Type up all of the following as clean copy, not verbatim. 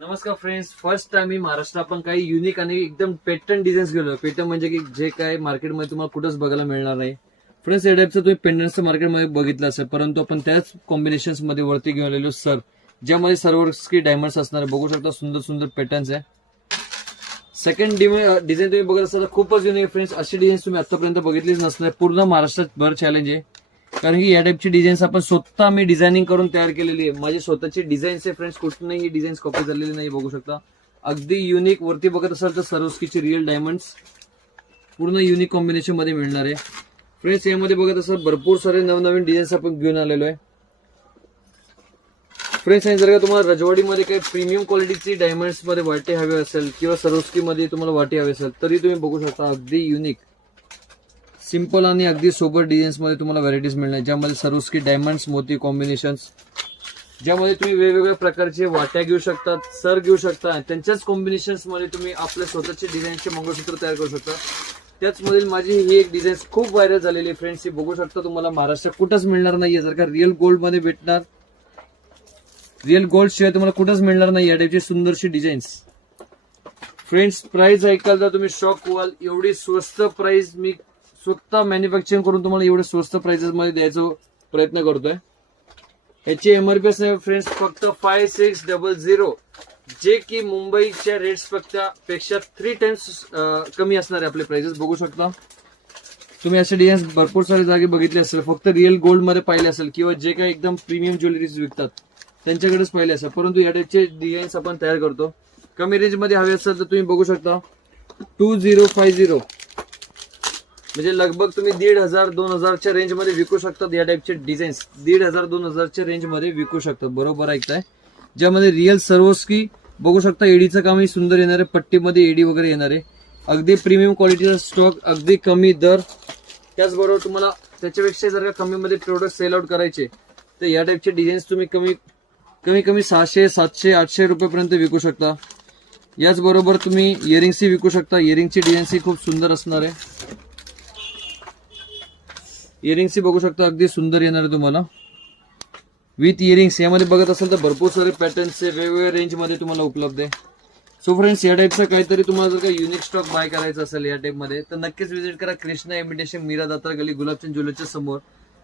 नमस्कार friends, first time मी महाराष्ट्र आपण काही युनिक आणि एकदम पॅटर्न डिझाईन्स गेलो. पॅटर्न म्हणजे की जे काय मार्केटमध्ये तुम्हाला कुठंच बघायला मिळणार नाही. फ्रेंड्स, या टाईपचं तुम्ही पेंडंटचं मार्केटमध्ये बघितलं असेल, परंतु आपण त्याच कॉम्बिनेशन्स मध्ये वरती घेऊन आलेलो सर, ज्यामध्ये सर्व की डायमंड्स असणार आहे. बघू शकता सुंदर सुंदर पॅटर्न्स आहे. सेकंड डिझाईन तुम्ही बघत असाल खूपच युनिक फ्रेंड्स. अशी डिझाईन तुम्ही आतापर्यंत बघितलीच नसणार. पूर्ण महाराष्ट्रात भर चॅलेंज आहे, कारण की या टाईपची डिझाईन्स आपण स्वतः मी डिझायनिंग करून तयार केलेली आहे. माझी स्वतःची डिझाईन्स आहे फ्रेंड्स, कुठूनही ही डिझाईन्स कॉपी झालेली नाही. बघू शकता अगदी युनिक. वरती बघत असाल तर सरोस्कीची रिअल डायमंड्स पूर्ण युनिक कॉम्बिनेशन मध्ये मिळणार आहे. फ्रेंड्स, यामध्ये बघत असाल भरपूर सारे नवनवीन डिझाईन्स आपण घेऊन आलेलो आहे. फ्रेंड्स, आणि जर का तुम्हाला रजवाडीमध्ये काही प्रीमियम क्वालिटीची डायमंड्स मध्ये वाटे हवे असेल किंवा सरोस्की मध्ये तुम्हाला वाटे हवे असेल तरी तुम्ही बघू शकता. अगदी युनिक, सिंपल आणि अगदी सोबर डिझाईन्स मध्ये तुम्हाला व्हरायटीज मिळणार, ज्यामध्ये सरोस्की डायमंड्स मोती कॉम्बिनेशन्स, ज्यामध्ये तुम्ही वेगवेगळ्या प्रकारचे वाट्या घेऊ शकता, सर घेऊ शकता. त्यांच्याच कॉम्बिनेशन्स मध्ये तुम्ही आपल्या स्वतःचे डिझाईनचे मंगळसूत्र तयार करू शकता. त्याचमधील माझी ही एक डिझाईन खूप व्हायरल झालेली आहे फ्रेंड्स. ही बघू शकता, तुम्हाला महाराष्ट्रात कुठंच मिळणार नाहीये. जर का रिअल गोल्ड मध्ये भेटणार, रिअल गोल्ड शिवाय तुम्हाला कुठंच मिळणार नाही या टाईपची सुंदरशी डिझाईन्स. फ्रेंड्स, प्राइस ऐकाल तर तुम्ही शॉक व्हाल. एवढी स्वस्त प्राइस मी स्वतः मॅन्युफॅक्चरिंग करून तुम्हाला एवढे स्वस्त प्राइसेस मध्ये द्यायचा प्रयत्न करतोय. याची एमआरपी असणार फ्रेंड्स फक्त 5600, जे की मुंबईच्या रेट्स पेक्षा 3 टाइम्स कमी असणार आहे आपले प्राइसेस. बघू शकता तुम्ही असे डिझाईन्स भरपूर सारे जागे बघितले असेल, फक्त रिअल गोल्ड मध्ये पाहिले असेल किंवा जे काही एकदम प्रीमियम ज्वेलरीज विकतात त्यांच्याकडेच पाहिले असेल, परंतु या टाईपचे डिझाईन्स आपण तयार करतो. कमी रेंज मध्ये हवे असेल तर तुम्ही बघू शकता 2050, म्हणजे लगभग तुम्ही 1500-2000च्या रेंज मध्ये विकू शकतात. या टाईपचे डिझाईन्स 1500-2000च्या रेंज मध्ये विकू शकतात. बरोबर ऐकताय. ज्यामध्ये रिअल सरोस्की बघू शकता. एडीचं कामही सुंदर येणार आहे, पट्टीमध्ये एडी वगैरे येणार आहे. अगदी प्रीमियम क्वालिटीचा स्टॉक, अगदी कमी दर. त्याचबरोबर तुम्हाला त्याच्यापेक्षा जर का कमी मध्ये प्रोडक्ट सेल आउट करायचे तर या टाईपचे डिझाईन्स तुम्ही कमी 600, 700, 800 रुपयापर्यंत विकू शकता. याचबरोबर तुम्ही इयरिंग्सही विकू शकता. इयरिंगची डिझाईन्सही खूप सुंदर असणार आहे. इयरिंग्सही बघू शकता, अगदी सुंदर येणार आहे तुम्हाला विथ इयरिंग्स. यामध्ये बघत असाल तर भरपूर सारे पॅटर्न्स वेगवेगळ्या रेंज मध्ये तुम्हाला उपलब्ध आहे. सो फ्रेंड्स, या टाईपचं काहीतरी तुम्हाला जर का युनिक स्टॉक बाय करायचा असेल या टाईप मध्ये तर नक्कीच व्हिजिट करा. कृष्णा इमिटेशन, मीरा दात्रा गली, गुलाबचंद ज्वेलर्सच्या समोर.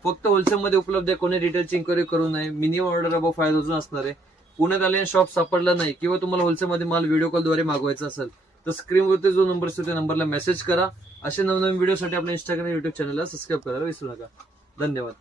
फक्त होलसेल मध्ये उपलब्ध आहे. कोणी रिटेलची इन्क्वायरी करू नये. मिनिमम ऑर्डर अबाव 5000 असणार आहे. पुण्यात आल्याने शॉप सापडला नाही किंवा तुम्हाला होलसेल मध्ये माल व्हिडिओ कॉलद्वारे मागवायचा असेल तर स्क्रीनवरती जो नंबर असतो त्या नंबरला मेसेज करा. असे नवनवीन व्हिडिओसाठी आपल्या इंस्टाग्राम, युट्यूब चॅनलला सबस्क्राईब करायला विसरू नका. धन्यवाद.